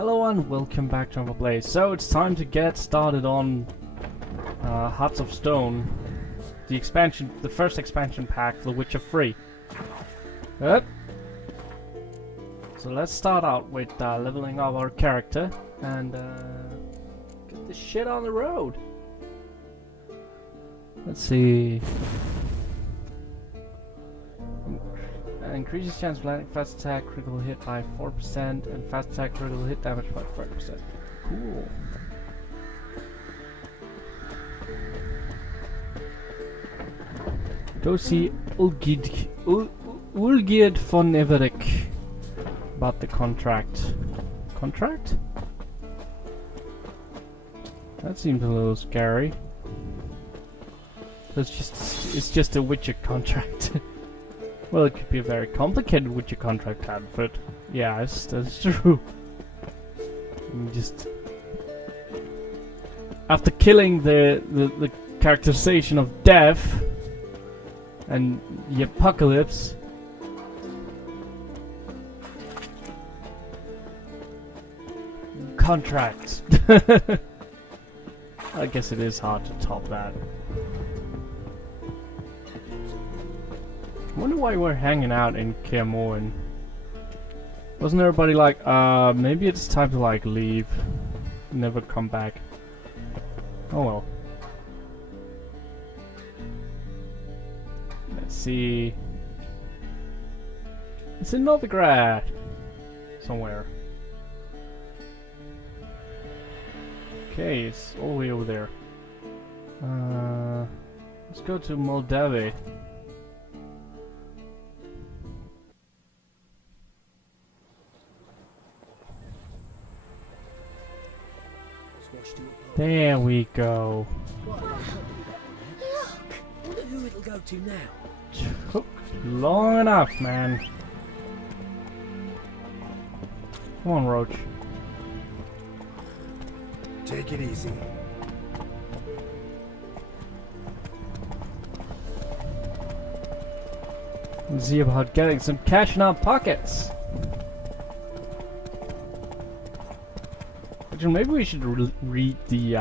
Hello and welcome back to another place. So it's time to get started on Hearts of Stone, the first expansion pack for The Witcher 3. Yep. So let's start out with leveling up our character and get this shit on the road. Let's see. Increases chance of landing fast attack critical hit by 4% and fast attack critical hit damage by 5%. Cool. Go see Ulgid von Everek about the contract. Contract? That seems a little scary. It's just a Witcher contract. Well, it could be a very complicated Witcher contract, Ankford. Yeah, that's true. Just after killing the characterization of death and the apocalypse, contracts. I guess it is hard to top that. I wonder why we're hanging out in Kermor and wasn't everybody like, maybe it's time to like leave, never come back. Oh well. Let's see. It's in Novigrad somewhere. Okay, it's all the way over there. Let's go to Moldavia. There we go. Look! Wonder who it'll go to now. Took long enough, man. Come on, Roach. Take it easy. Let's see about getting some cash in our pockets. Maybe we should read the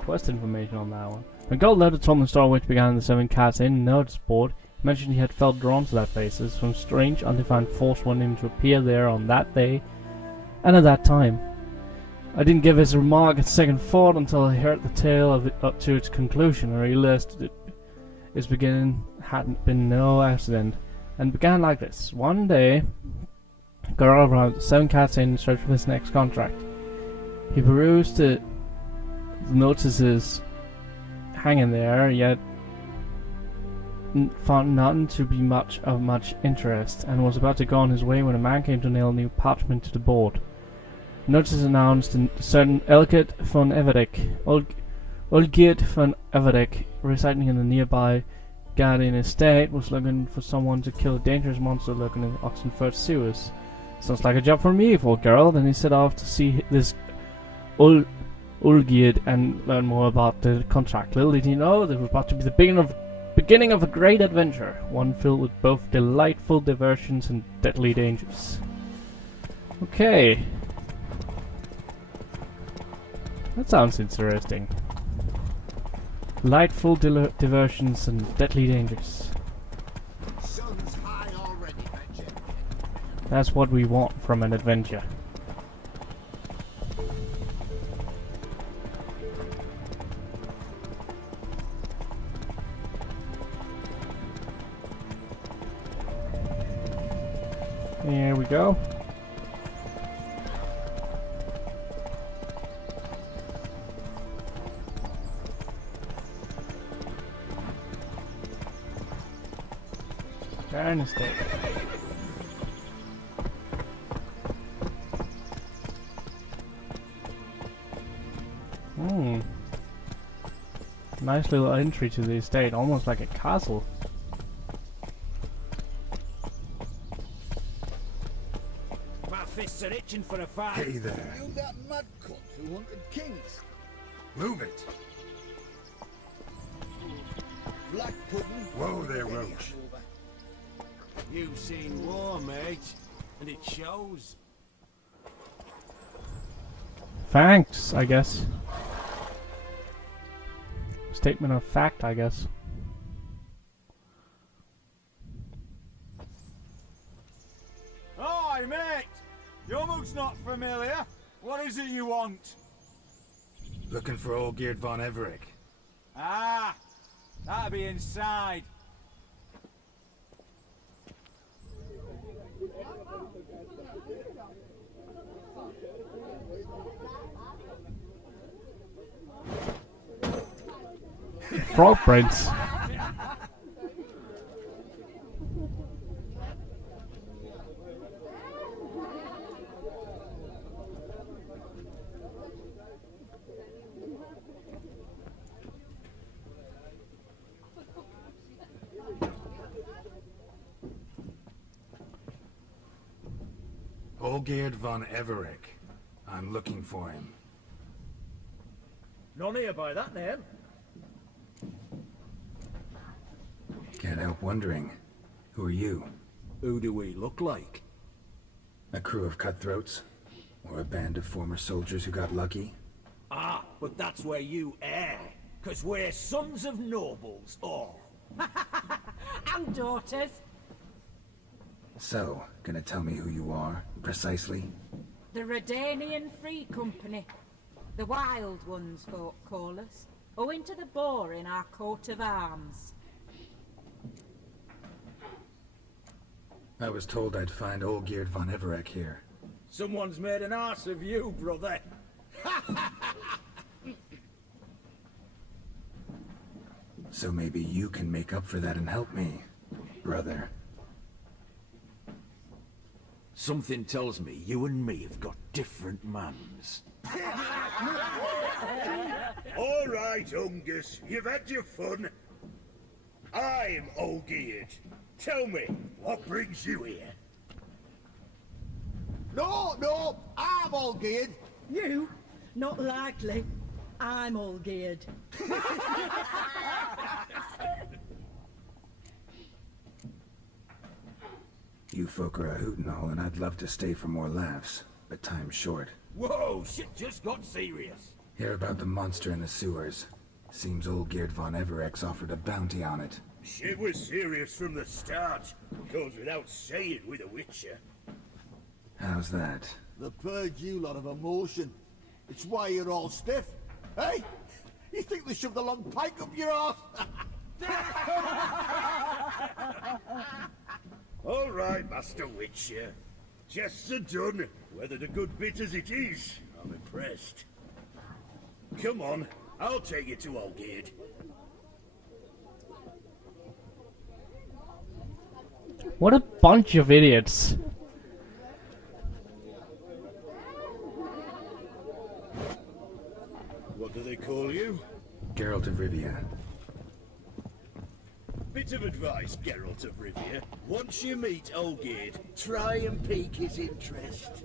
quest information on that one. A gold letter told the story which began in the Seven Cats Inn notice board. He mentioned he had felt drawn to that place as some strange, undefined force wanted him to appear there on that day and at that time. I didn't give his remark a second thought until I heard the tale of it up to its conclusion and realized that its beginning hadn't been no accident, and began like this. One day, Geralt arrived at the Seven Cats Inn in search of his next contract. He perused the notices hanging there, yet found none to be of much interest, and was about to go on his way when a man came to nail new parchment to the board. The notice announced a certain Ulgid von Everek, Ulgid von Everek, residing in the nearby Guardian estate, was looking for someone to kill a dangerous monster lurking in the OXENFURT sewers. Sounds like a job for me, thought Geralt, and he set off to see this Ulgid and learn more about the contract. Little did he know that it was about to be the beginning of a great adventure, one filled with both delightful diversions and deadly dangers. Okay. That sounds interesting. Delightful diversions and deadly dangers. Sun's high already, Benjamin. That's what we want from an adventure. Here we go. Darn estate. Nice little entry to the estate, almost like a castle. My fists are itching for a fight. Hey there. You that mad cunt who hunted kings. Move it. Black pudding. Whoa there, Roach. You've seen war, mate, and it shows. Thanks, I guess. Statement of fact, I guess. Hi, mate! Your look's not familiar. What is it you want? Looking for old Geert von Everett. Ah, that'll be inside. Frog brains. Old Geert von Everett. I'm looking for him. None here by that name. Can't help wondering. Who are you? Who do we look like? A crew of cutthroats? Or a band of former soldiers who got lucky? Ah, but that's where you err. 'Cause we're sons of nobles, all. And daughters. So, gonna tell me who you are, precisely? The Redanian Free Company. The Wild Ones, folk call us. Owing to the boar in our coat of arms. I was told I'd find old Geert von Everett here. Someone's made an arse of you, brother. So maybe you can make up for that and help me, brother. Something tells me you and me have got different mans. All right, Ungus, you've had your fun. I'm old Geert. Tell me, what brings you here? No, I'm all geared. You? Not likely. I'm all geared. You folk are a hoot and all, and I'd love to stay for more laughs, but time's short. Whoa, shit just got serious. Hear about the monster in the sewers. Seems old Geert von Everett's offered a bounty on it. Shit was serious from the start. Goes without saying with a Witcher. How's that? The purge you lot of emotion. It's why you're all stiff. Hey? You think they shoved a long pike up your arse? All right, Master Witcher. Jests are done. Whether the good bit as it is, I'm impressed. Come on, I'll take you to old Geert. What a bunch of idiots. What do they call you? Geralt of Rivia. Bit of advice, Geralt of Rivia. Once you meet old Geert, try and pique his interest.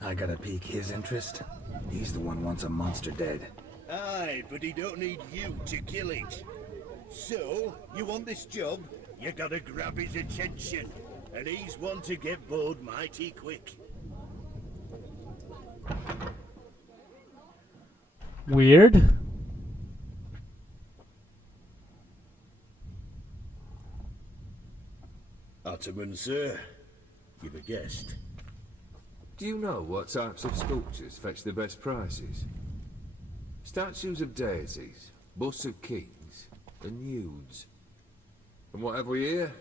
I gotta pique his interest? He's the one wants a monster dead. Aye, but he don't need you to kill it. So, you want this job? You gotta grab his attention. And he's one to get bored mighty quick. Weird. Ottoman, sir. You've a guest. Do you know what types of sculptures fetch the best prices? Statues of deities, busts of kings, and nudes. And what have we here?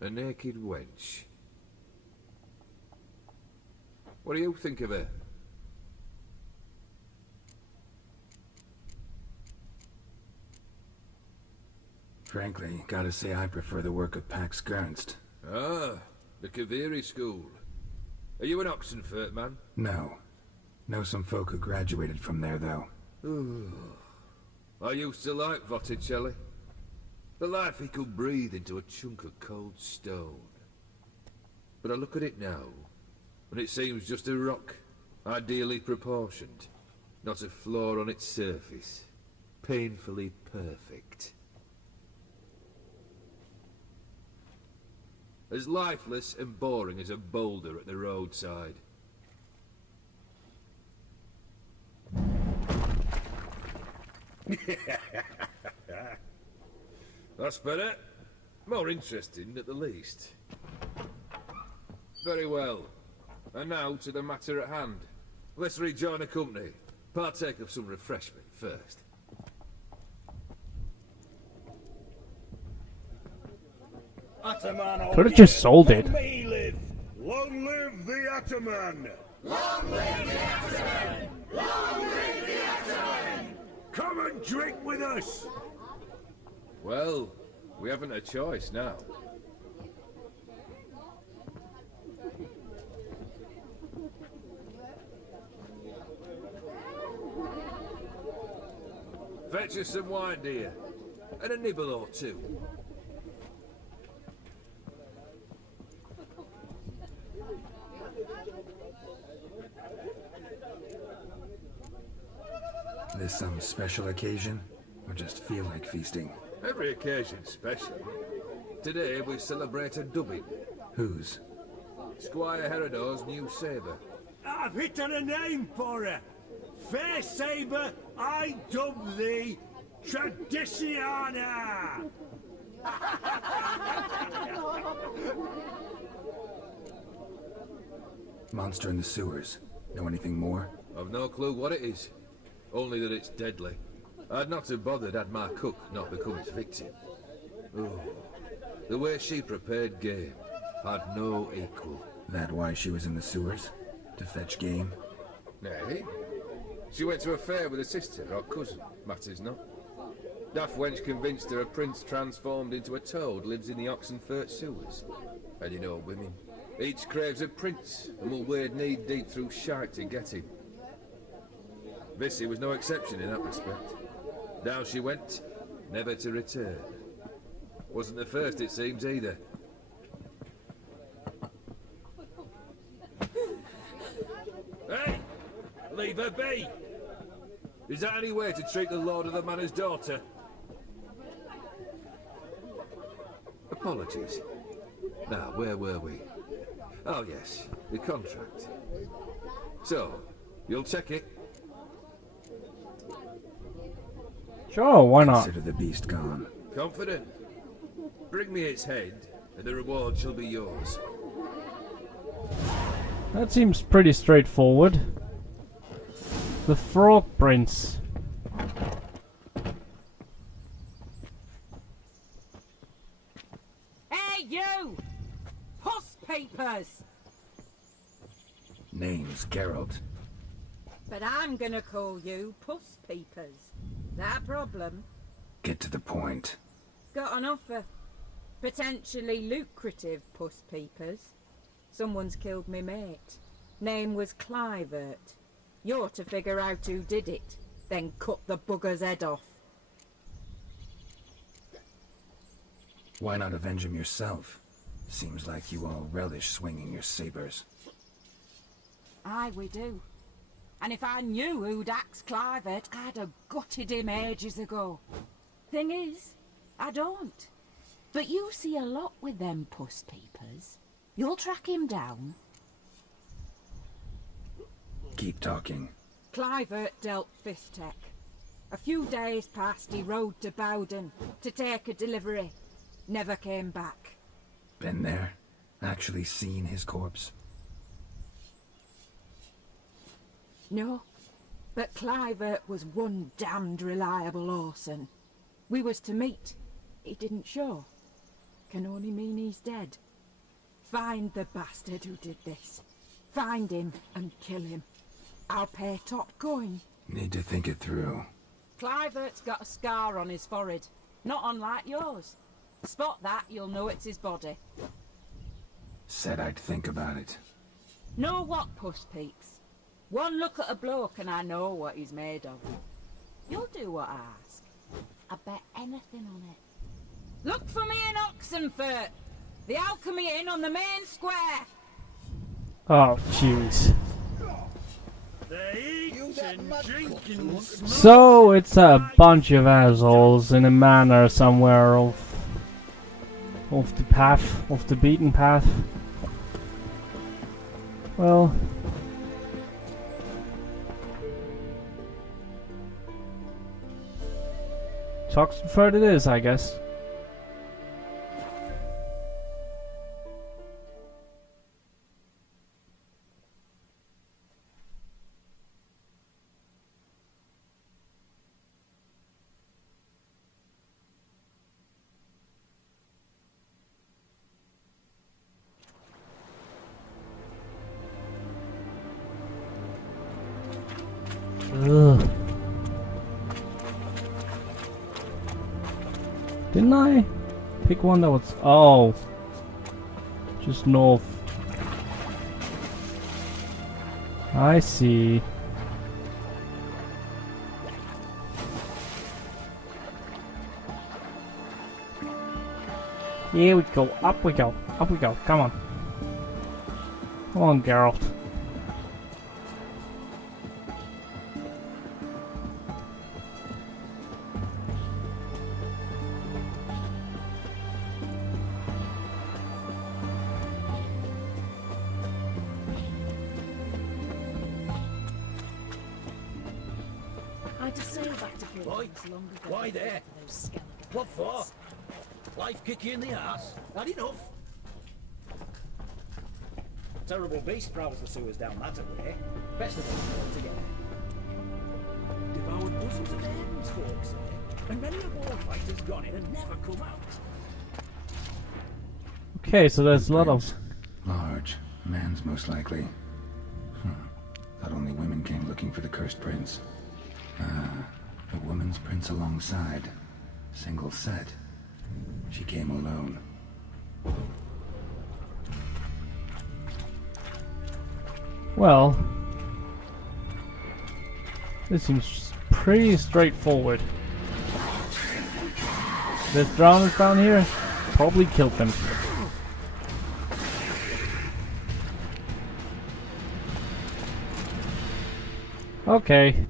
A naked wench. What do you think of her? Frankly, gotta say I prefer the work of Pax Gernst. Ah, the Kaviri school. Are you an Oxenfurt man? No. Know some folk who graduated from there, though. I used to like Botticelli. The life he could breathe into a chunk of cold stone. But I look at it now, and it seems just a rock, ideally proportioned. Not a flaw on its surface. Painfully perfect. As lifeless and boring as a boulder at the roadside. That's better. More interesting at the least. Very well. And now to the matter at hand. Let's rejoin the company. Partake of some refreshment first. Ataman, Could have just sold it. long may he live. Long live the Ataman! Long live the Ataman! Long live the Ataman! Come and drink with us! Well, we haven't a choice now. Fetch us some wine, dear. And a nibble or two. This some special occasion? Or just feel like feasting? Every occasion's special. Today we celebrate a dubbing. Whose? Squire Herodor's new sabre. I've hit on a name for her. Fair Sabre, I dub thee Traditiana! Monster in the sewers. Know anything more? I've no clue what it is. Only that it's deadly. I'd not have bothered had my cook not become its victim. Oh, the way she prepared game had no equal. That why she was in the sewers? To fetch game? Nay. She went to a fair with a sister or cousin, matters not. Daft wench convinced her a prince transformed into a toad lives in the OXENFURT sewers. And you know women. Each craves a prince and will wade knee deep through shite to get him. Vissy was no exception in that respect. Down she went, never to return. Wasn't the first, it seems, either. Hey! Leave her be! Is that any way to treat the lord of the manor's daughter? Apologies. Now, where were we? Oh yes, the contract. So, you'll check it? Sure, why not? Consider the beast gone. Confident? Bring me its head, and the reward shall be yours. That seems pretty straightforward. The Frog Prince. Hey, you! Puss papers! Name's Geralt. But I'm gonna call you Puss Peepers. That a problem? Get to the point. Got an offer. Potentially lucrative Puss Peepers. Someone's killed me mate. Name was Clivert. You're to figure out who did it, then cut the bugger's head off. Why not avenge him yourself? Seems like you all relish swinging your sabers. Aye, we do. And if I knew who'd axed Clivert, I'd have gutted him ages ago. Thing is, I don't. But you see a lot with them Puss Peepers. You'll track him down. Keep talking. Clivert dealt Fistek. A few days passed, he rode to Bowden to take a delivery. Never came back. Been there? Actually seen his corpse? No, but Clivert was one damned reliable horseman. We was to meet. He didn't show. Can only mean he's dead. Find the bastard who did this. Find him and kill him. I'll pay top coin. Need to think it through. Clivert's got a scar on his forehead, not unlike yours. Spot that, you'll know it's his body. Said I'd think about it. Know what, Puss Peeps? One look at a bloke and I know what he's made of. You'll do what I ask. I bet anything on it. Look for me in Oxenfurt! The Alchemy Inn on the main square! Oh, jeez. They eat and drink and smoke. So, it's a bunch of assholes in a manor somewhere off the path, off the beaten path. Well, Oxenfurt it is, I guess. Ugh. Didn't I pick one that was... Oh. Just north. I see. Here we go. Up we go. Up we go. Come on. Come on, Geralt. Why there? What for? Life kick you in the ass? Had enough? Terrible beast prowls the sewers down that way. Best of all together. Devoured dozens of ends, folks say. And many a war fighter's gone in and never come out. Okay, so there's a lot of... Large. Man's most likely. Thought only women came looking for the cursed prince. A woman's prince alongside. Single set. She came alone. Well... This seems pretty straightforward. There's drowners down here. Probably killed them. Okay.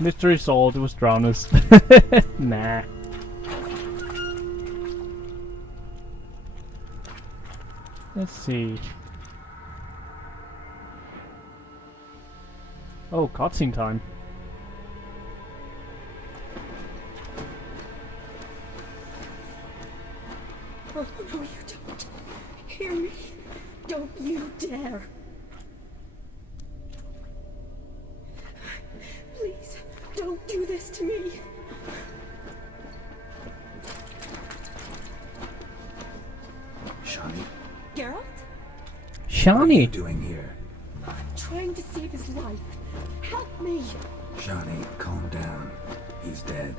Mystery solved, it was drowners. Nah. Let's see. Oh, cutscene time. Oh, no, you don't. Hear me. Don't you dare. Please, don't do this to me. Shani? Geralt? What are you Shani! doing here? I'm trying to save his life. Help me. Shani, calm down. He's dead.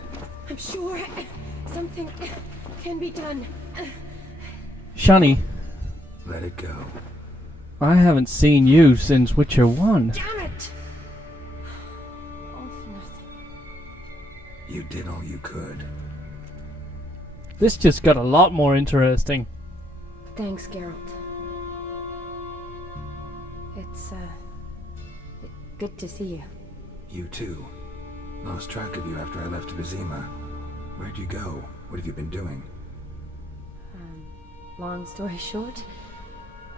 I'm sure something can be done. Shani, Let it go. I haven't seen you since Witcher 1. Damn it! All for nothing. You did all you could. This just got a lot more interesting. Thanks, Geralt. It's, good to see you. You too. Lost track of you after I left Vizima. Where'd you go? What have you been doing? Long story short,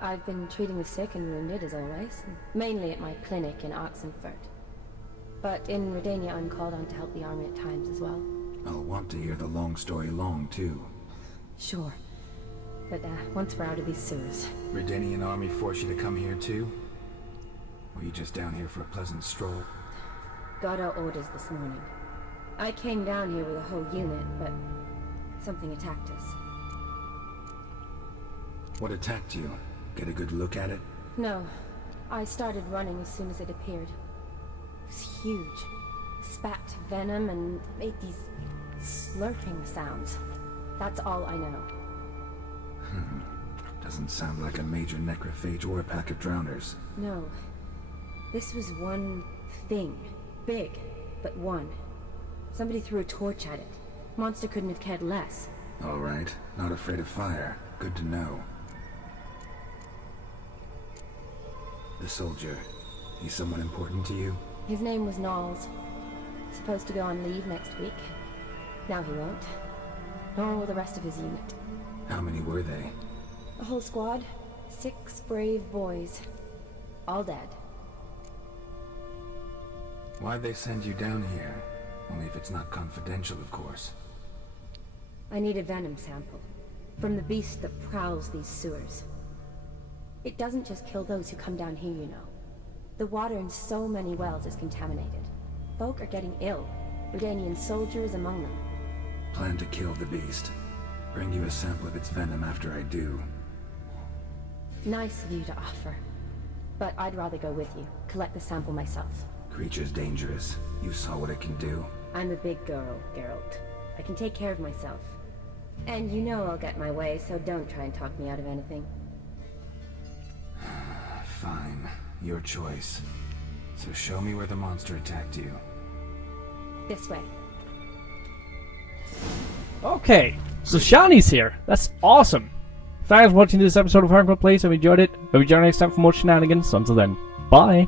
I've been treating the sick and wounded as always, mainly at my clinic in OXENFURT. But in Redania I'm called on to help the army at times as well. I'll want to hear the long story long, too. Sure. But once we're out of these sewers. Redanian army forced you to come here, too? Were you just down here for a pleasant stroll? Got our orders this morning. I came down here with a whole unit, but something attacked us. What attacked you? Get a good look at it? No. I started running as soon as it appeared. It was huge. Spat venom and made these slurping sounds. That's all I know. Doesn't sound like a major necrophage or a pack of drowners. No. This was one thing. Big, but one. Somebody threw a torch at it. Monster couldn't have cared less. All right. Not afraid of fire. Good to know. The soldier. He's someone important to you? His name was Knowles. Supposed to go on leave next week. Now he won't. Nor will the rest of his unit. How many were they? A whole squad. 6 brave boys. All dead. Why'd they send you down here? Only if it's not confidential, of course. I need a venom sample. From the beast that prowls these sewers. It doesn't just kill those who come down here, you know. The water in so many wells is contaminated. Folk are getting ill. Redanian soldiers among them. Plan to kill the beast. Bring you a sample of its venom after I do. Nice of you to offer. But I'd rather go with you. Collect the sample myself. Creature's dangerous. You saw what it can do. I'm a big girl, Geralt. I can take care of myself. And you know I'll get my way, so don't try and talk me out of anything. Fine. Your choice. So show me where the monster attacked you. This way. Okay, so Shani's here. That's awesome. Thanks for watching this episode of Ankford Plays. If you enjoyed it, I'll be joining next time for more shenanigans. Until then, bye.